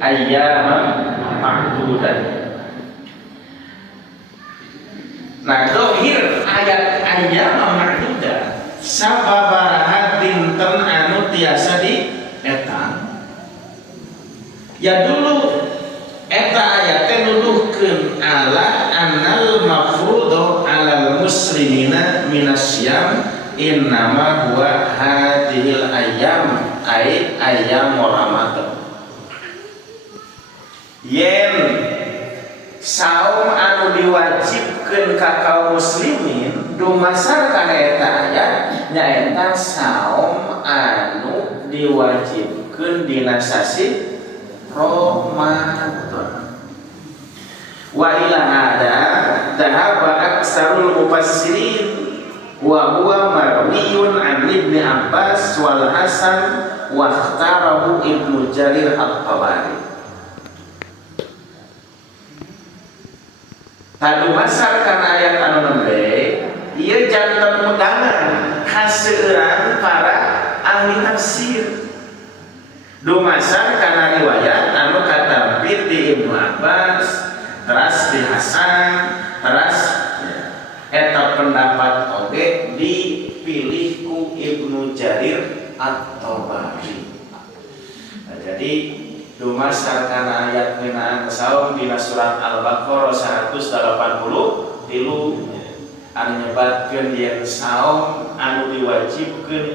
ayyaman ma'dudat. Nah, dohir ayat ayyaman ma'dudat sababaraha dinten anu tiasa di eta. Ya dulu eta ayatnya nuduhkeun ala annal mafruḍu 'alal muslimina minasyam innama huwa hadhil ayyam ay ayyam Ramadan. Yen saum anu diwajibkeun ka kaum muslimin dumasar kana eta ayat nyaeta saum anu diwajibkeun dina sasi Ramadan. Wa ila hada dhahaba aksarul mufassirin wa huwa marwiyun an Ibnu Abbas wal Hasan wa ikhtarahu Ibnu Jarir at-Tabari. Tadu masar kana ayat anu nembe ieu janten pegangan kaseueuran para ahli tafsir. Dumasar kana riwayat anu katabit di Ibnu Abbas, teras di Hasan, teras eta pendapat oge dipilih ku Ibnu Jarir at-Tabari. Nah, jadi dumasar kana ayat ngeunaan saum dina surat Al-Baqarah 183 anu nyebatkeun yen saum anu diwajibkeun